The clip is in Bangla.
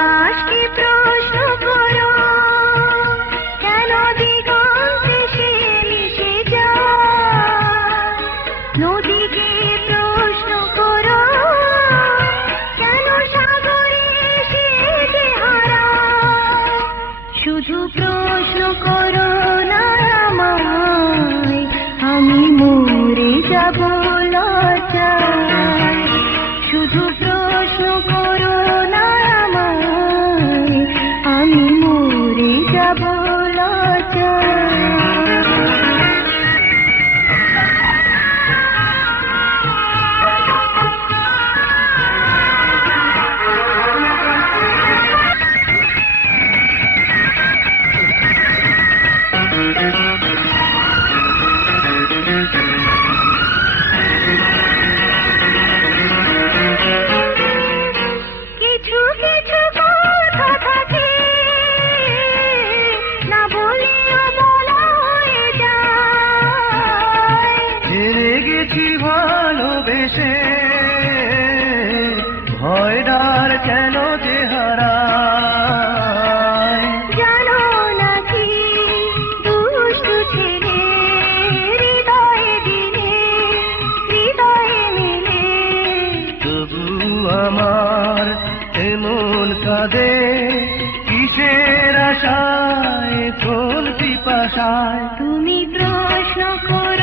আকাশকে প্রশ্ন করো, কেন দিগন্তে সে মিশে যায়? নদীকে প্রশ্ন করো, কেন সাগরে সে যে হারায়? শুধু প্রশ্ন করো না আমায়, আমি মরে যাব লজ্জায়। শুধু প্রশ্ন করো না আমায়, আমি মরে যাব লজ্জায়। কিছু কিছু কথা থাকে না বলেও বলা হয়ে যায়। হেরে গেছি ভালোবেসে, ভয় ডার কেন যে হারায়? জানো নাকি দুষ্টু ছেলে হৃদয়ে দিলে হৃদয়ে মিলে। তবু আমার এমন কাঁদে, কিসের আশায় কোন পিপাসায়? তুমি প্রশ্ন করো